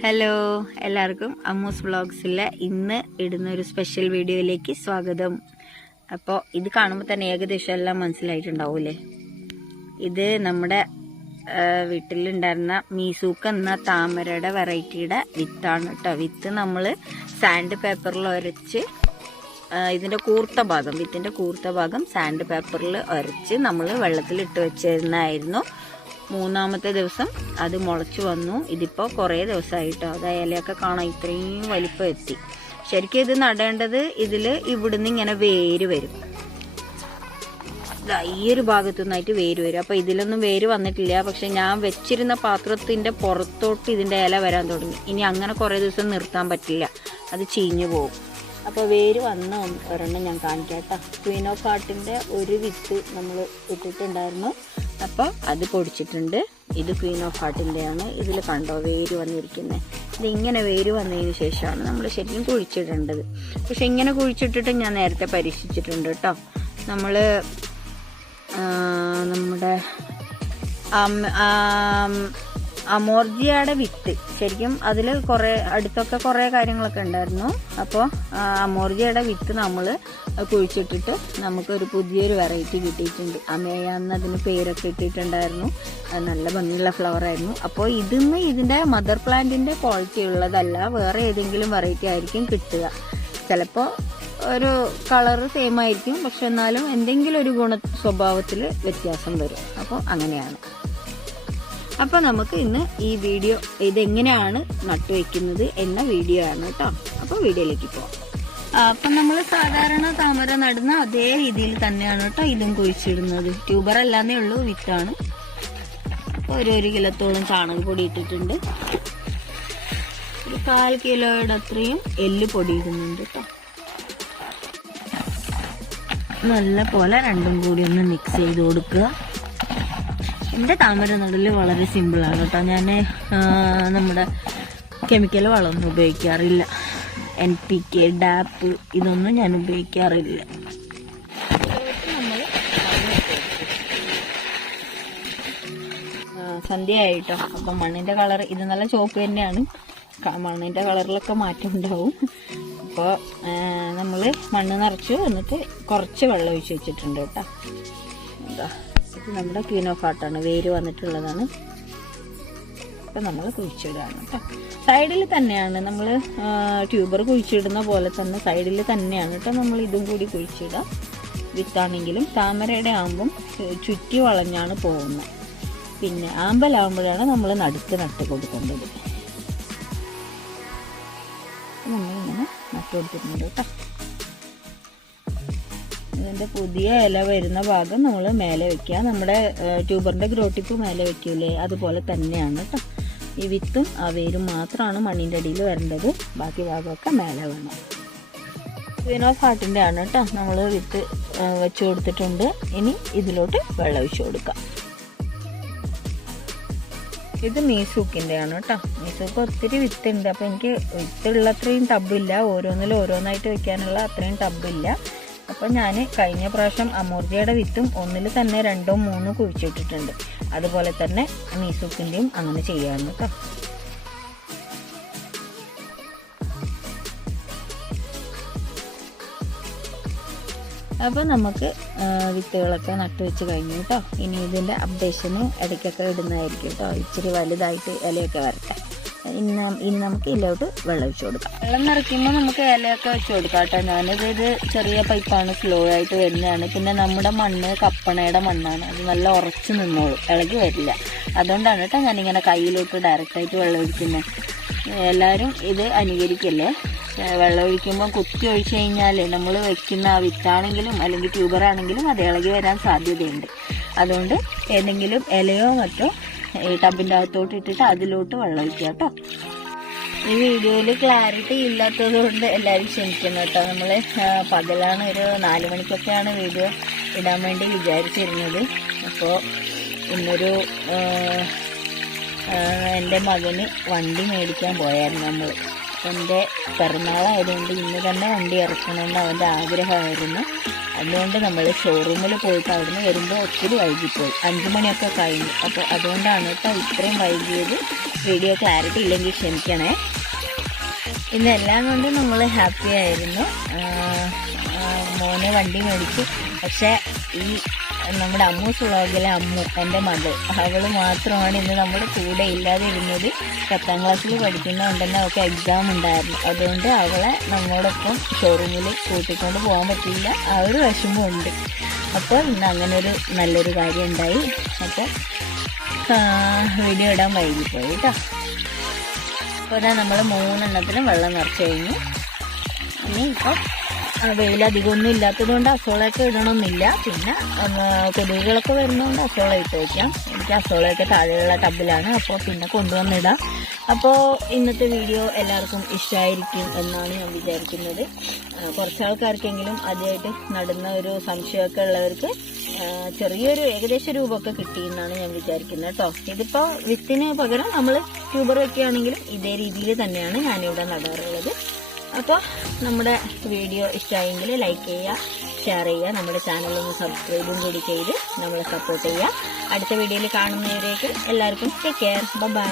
Hello, എല്ലാവർക്കും അമ്മൂസ് വ്ളോഗ്സിലെ ഇന്ന് ഇടുന്ന ഒരു സ്പെഷ്യൽ വീഡിയോയിലേക്ക് സ്വാഗതം. അപ്പോൾ ഇത് കാണുമ്പോൾ തന്നെ ഏകദേശം എല്ലാം മനസ്സിലായിട്ടുണ്ടാവൂലേ. ഇത് നമ്മുടെ വീട്ടിലുണ്ടായിരുന്ന മീസൂക്ക് എന്ന താമരയുടെ വെറൈറ്റിയുടെ വിത്താണ് കേട്ടോ. വിത്ത് നമ്മൾ സാൻഡ് പേപ്പറിൽ ഉരച്ച് ഇതിൻ്റെ വിത്തിൻ്റെ കൂർത്ത ഭാഗം സാൻഡ് പേപ്പറിൽ ഉരച്ച് നമ്മൾ വെള്ളത്തിലിട്ട് വെച്ചിരുന്നായിരുന്നു. മൂന്നാമത്തെ ദിവസം അത് മുളച്ചു വന്നു. ഇതിപ്പോൾ കുറേ ദിവസമായിട്ടോ. അത് ഇലയൊക്കെ കാണാൻ ഇത്രയും വലിപ്പം എത്തി. ശരിക്കും ഇത് നടേണ്ടത് ഇവിടുന്ന് ഇങ്ങനെ വേര് വരും. ഈ ഒരു ഭാഗത്തുനിന്നായിട്ട് വേര് വരും. അപ്പോൾ ഇതിലൊന്നും വേര് വന്നിട്ടില്ല. പക്ഷെ ഞാൻ വെച്ചിരുന്ന പാത്രത്തിൻ്റെ പുറത്തോട്ട് ഇതിൻ്റെ ഇല വരാൻ തുടങ്ങി. ഇനി അങ്ങനെ കുറേ ദിവസം നിർത്താൻ പറ്റില്ല, അത് ചീഞ്ഞു പോകും. അപ്പോൾ വേര് വന്ന ഒരെണ്ണം ഞാൻ കാണിക്കാം കേട്ടോ. ക്വീൻ ഓഫ് ഹാർട്ടിൻ്റെ ഒരു വിത്ത് നമ്മൾ ഇട്ടിട്ടുണ്ടായിരുന്നു. അപ്പോൾ അത് പൊടിച്ചിട്ടുണ്ട്. ഇത് ക്വീൻ ഓഫ് ഹാർട്ടിൻ്റെയാണ്. ഇതിൽ കണ്ടോ വേര് വന്നിരിക്കുന്നത്. ഇതിങ്ങനെ വേര് വന്നതിന് ശേഷമാണ് നമ്മൾ ശരിക്കും കുഴിച്ചിടേണ്ടത്. പക്ഷെ ഇങ്ങനെ കുഴിച്ചിട്ടിട്ട് ഞാൻ നേരത്തെ പരീക്ഷിച്ചിട്ടുണ്ട് കേട്ടോ. നമ്മൾ നമ്മുടെ അമോർജിയയുടെ വിത്ത് ശരിക്കും അതിൽ അടുത്തൊക്കെ കുറേ കാര്യങ്ങളൊക്കെ ഉണ്ടായിരുന്നു. അപ്പോൾ അമോർജിയയുടെ വിത്ത് നമ്മൾ കുഴിച്ചിട്ടിട്ട് നമുക്കൊരു പുതിയൊരു വെറൈറ്റി കിട്ടിയിട്ടുണ്ട്. അമേയാന്ന് അതിന് പേരൊക്കെ ഇട്ടിട്ടുണ്ടായിരുന്നു. അത് നല്ല ഭംഗിയുള്ള ഫ്ലവർ ആയിരുന്നു. അപ്പോൾ ഇതിൻ്റെ മദർ പ്ലാന്റിൻ്റെ ക്വാളിറ്റി ഉള്ളതല്ല, വേറെ ഏതെങ്കിലും വെറൈറ്റി ആയിരിക്കും കിട്ടുക. ചിലപ്പോൾ ഒരു കളറ് സെയിം ആയിരിക്കും, പക്ഷെ എന്നാലും എന്തെങ്കിലും ഒരു സ്വഭാവത്തിൽ വ്യത്യാസം വരും. അപ്പോൾ അങ്ങനെയാണ്. അപ്പോൾ നമുക്ക് ഇന്ന് ഈ വീഡിയോ ഇതെങ്ങനെയാണ് നട്ടുവെക്കുന്നത് എന്ന വീഡിയോ ആണ് കേട്ടോ. അപ്പോൾ വീഡിയോയിലേക്ക് പോവാം. അപ്പം നമ്മൾ സാധാരണ താമര നടുന്ന അതേ രീതിയിൽ തന്നെയാണ് കേട്ടോ ഇതും കുഴിച്ചിടുന്നത്. ട്യൂബർ അല്ലാന്നേ ഉള്ളൂ, വിത്താണ്. അപ്പോൾ ഒരു കിലോത്തോളം ചാണകപ്പൊടി ഇട്ടിട്ടുണ്ട്. ഒരു 1/4 കിലോയുടെ അത്രയും എല്ല് പൊടി ഇടുന്നുണ്ട് കേട്ടോ. നല്ല പോലെ രണ്ടും കൂടി ഒന്ന് മിക്സ് ചെയ്ത് കൊടുക്കുക. എൻ്റെ താമര നടല് വളരെ സിമ്പിളാണ് കേട്ടോ. ഞാൻ നമ്മുടെ കെമിക്കൽ വളമൊന്നും ഉപയോഗിക്കാറില്ല. NPK, DAP ഇതൊന്നും ഞാൻ ഉപയോഗിക്കാറില്ല. സന്ധ്യയായിട്ടോ. അപ്പം മണ്ണിൻ്റെ കളർ ഇത് നല്ല ചുവപ്പ് തന്നെയാണ്. മണ്ണിൻ്റെ കളറിലൊക്കെ മാറ്റം ഉണ്ടാവും. അപ്പോൾ നമ്മൾ മണ്ണ് നിറച്ചു എന്നിട്ട് കുറച്ച് വെള്ളം ഒഴിച്ച് വെച്ചിട്ടുണ്ട് കേട്ടോ. എന്താ ഇത് നമ്മുടെ ക്വീൻ ഓഫ് ഹാർട്ടാണ്, വേര് വന്നിട്ടുള്ളതാണ്. അപ്പം നമ്മൾ കുഴിച്ചിടുകയാണ് കേട്ടോ. സൈഡിൽ തന്നെയാണ് നമ്മൾ ട്യൂബർ കുഴിച്ചിടുന്ന പോലെ തന്നെ സൈഡിൽ തന്നെയാണ് കേട്ടോ നമ്മൾ ഇതും കൂടി കുഴിച്ചിടുക. വിത്താണെങ്കിലും താമരയുടെ ആകുമ്പം ചുറ്റി വളഞ്ഞാണ് പോകുന്നത്. പിന്നെ ആമ്പലാകുമ്പോഴാണ് നമ്മൾ നടുക്ക് നട്ട് കൊടുക്കേണ്ടത്. നമ്മളിങ്ങനെ നട്ട് കൊടുത്തിട്ടുണ്ട് കേട്ടോ. ഇതിൻ്റെ പുതിയ ഇല വരുന്ന ഭാഗം നമ്മൾ മേലെ വെക്കുക. നമ്മുടെ ട്യൂബറിൻ്റെ ഗ്രോട്ടിപ്പ് മേലെ വെക്കൂലേ, അതുപോലെ തന്നെയാണ് കേട്ടോ. ഈ വിത്തും ആ വേരും മാത്രമാണ് മണ്ണിൻ്റെ അടിയിൽ വരേണ്ടത്. ബാക്കി ഭാഗമൊക്കെ മേലെ വേണം. ക്വീൻ ഓഫ് ഹാർട്ടിൻ്റെ ആണ് കേട്ടോ. നമ്മൾ വിത്ത് വെച്ച് കൊടുത്തിട്ടുണ്ട്. ഇനി ഇതിലോട്ട് വെള്ളം ഒഴിച്ച് കൊടുക്കാം. ഇത് മീസൂക്കിൻ്റെ ആണ് കേട്ടോ. മീസൂക്ക് ഒത്തിരി വിത്തുണ്ട്. അപ്പോൾ എനിക്ക് വിത്തുള്ള അത്രയും ടബില്ല, ഓരോന്നായിട്ട് വെക്കാനുള്ള അത്രയും ടബില്ല. അപ്പം ഞാൻ കഴിഞ്ഞ പ്രാവശ്യം അമോർജിയയുടെ വിത്തും ഒന്നിൽ തന്നെ 2 3 കുഴിച്ചിട്ടിട്ടുണ്ട്. അതുപോലെ തന്നെ മീസൂക്കിൻ്റെയും അങ്ങനെ ചെയ്യാറുണ്ട് കേട്ടോ. അപ്പോൾ നമുക്ക് വിത്തുകളൊക്കെ നട്ടുവെച്ച് കഴിഞ്ഞു കേട്ടോ. ഇനി ഇതിൻ്റെ അപ്ഡേഷന് ഇടയ്ക്കൊക്കെ ഇടുന്നതായിരിക്കും കേട്ടോ. ഇച്ചിരി വലുതായിട്ട് ഇലയൊക്കെ വരട്ടെ. ഇനി നമുക്ക് ഇതിലോട്ട് വെള്ളം ഒഴിച്ച് കൊടുക്കാം. വെള്ളം നിറയ്ക്കുമ്പോൾ നമുക്ക് ഇലയൊക്കെ വെച്ച് കൊടുക്കാം കേട്ടോ. ഞാനിത് ചെറിയ പൈപ്പാണ്, സ്ലോ ആയിട്ട് വരുന്നതാണ്. പിന്നെ നമ്മുടെ മണ്ണ് കപ്പണയുടെ മണ്ണാണ്, അത് നല്ല ഉറച്ച് നിന്നോളും, ഇളകി വരില്ല. അതുകൊണ്ടാണ് കേട്ടോ ഞാനിങ്ങനെ കയ്യിലോട്ട് ഡയറക്റ്റായിട്ട് വെള്ളം ഒഴിക്കുന്നത്. എല്ലാവരും ഇത് അനുകരിക്കല്ലേ. വെള്ളം ഒഴിക്കുമ്പോൾ കുത്തി ഒഴിച്ച് കഴിഞ്ഞാൽ നമ്മൾ വെക്കുന്ന വിത്താണെങ്കിലും അല്ലെങ്കിൽ ട്യൂബറാണെങ്കിലും അത് ഇളകി വരാൻ സാധ്യതയുണ്ട്. അതുകൊണ്ട് ഏതെങ്കിലും ഇലയോ മറ്റോ ഈ ടബിൻ്റെ അകത്തോട്ട് ഇട്ടിട്ട് അതിലോട്ട് വെള്ളം ഒഴിക്കുക കേട്ടോ. ഈ വീഡിയോയിൽ ക്ലാരിറ്റി ഇല്ലാത്തത് കൊണ്ട് എല്ലാവരും ക്ഷമിക്കുന്നു കേട്ടോ. നമ്മൾ പകലാണ്, ഒരു 4 മണിക്കൊക്കെയാണ് വീഡിയോ ഇടാൻ വേണ്ടി വിചാരിച്ചിരുന്നത്. അപ്പോൾ ഇന്നൊരു എൻ്റെ മകന് വണ്ടി മേടിക്കാൻ പോയായിരുന്നു നമ്മൾ. എൻ്റെ പിറന്നാളായതുകൊണ്ട് ഇന്ന് തന്നെ വണ്ടി ഇറക്കണമെന്ന് അവൻ്റെ ആഗ്രഹമായിരുന്നു. അതുകൊണ്ട് നമ്മൾ ഷോറൂമിൽ പോയിട്ട് അവിടുന്ന് വരുമ്പോൾ ഒത്തിരി വൈകിപ്പോയി, 5 മണിയൊക്കെ കഴിഞ്ഞു. അപ്പോൾ അതുകൊണ്ടാണ് കേട്ടോ ഇത്രയും വൈകിയത്. വീഡിയോ ക്ലാരിറ്റി ഇല്ലെങ്കിൽ ക്ഷമിക്കണേ. ഇന്നെല്ലാം കൊണ്ടും നമ്മൾ ഹാപ്പി ആയിരുന്നു. മോനെ വണ്ടി മേടിച്ചു. പക്ഷേ ഈ നമ്മുടെ അമ്മൂസ് വ്ളോഗിലെ അമ്മു, എൻ്റെ മകൾ, അവൾ മാത്രമാണ് ഇന്ന് നമ്മുടെ കൂടെ ഇല്ലാതെ ഇരുന്നത്. 10ാം ക്ലാസ്സിൽ പഠിക്കുന്നതുകൊണ്ട് തന്നെ അവൾക്ക് എക്സാം ഉണ്ടായിരുന്നു. അതുകൊണ്ട് അവളെ നമ്മോടൊപ്പം ഷോറൂമിൽ കൂട്ടിക്കൊണ്ട് പോകാൻ പറ്റില്ല. ആ ഒരു വിഷമമുണ്ട്. അപ്പോൾ ഇന്ന് അങ്ങനെ ഒരു നല്ലൊരു കാര്യം ഉണ്ടായി. അപ്പോൾ വീഡിയോ ഇടാൻ വൈകിപ്പോയി കേട്ടോ. അപ്പോൾ അതാ നമ്മൾ 3 എണ്ണത്തിലും വെള്ളം നിറച്ച് കഴിഞ്ഞു. ഇനി ഇപ്പം വെയിലധികമൊന്നും ഇല്ലാത്തത് കൊണ്ട് അസോളയൊക്കെ ഇടണമെന്നില്ല. പിന്നെ കൊതുകുകളൊക്കെ വരുന്നതുകൊണ്ട് അസോള ഇട്ട് വയ്ക്കാം. എനിക്ക് അസോളയൊക്കെ താഴെയുള്ള ടബിലാണ്, അപ്പോൾ പിന്നെ കൊണ്ടുവന്നിടാം. അപ്പോൾ ഇന്നത്തെ വീഡിയോ എല്ലാവർക്കും ഇഷ്ടമായിരിക്കും എന്നാണ് ഞാൻ വിചാരിക്കുന്നത്. കുറച്ച് ആൾക്കാർക്കെങ്കിലും ആദ്യമായിട്ട് നടുന്ന ഒരു സംശയമൊക്കെ ഉള്ളവർക്ക് ചെറിയൊരു ഏകദേശ രൂപമൊക്കെ കിട്ടിയെന്നാണ് ഞാൻ വിചാരിക്കുന്നത് കേട്ടോ. ഇതിപ്പോൾ വിത്തിന് പകരം നമ്മൾ ട്യൂബർ വയ്ക്കുകയാണെങ്കിലും ഇതേ രീതിയിൽ തന്നെയാണ് ഞാനിവിടെ നടാറുള്ളത്. അപ്പോൾ നമ്മുടെ വീഡിയോ ഇഷ്ടമായെങ്കിൽ ലൈക്ക് ചെയ്യുക, ഷെയർ ചെയ്യുക, നമ്മുടെ ചാനലൊന്ന് സബ്സ്ക്രൈബും കൂടി ചെയ്ത് നമ്മളെ സപ്പോർട്ട് ചെയ്യുക. അടുത്ത വീഡിയോയിൽ കാണുന്നവരേക്ക് എല്ലാവർക്കും ടേക്ക് കെയർ, ബൈ.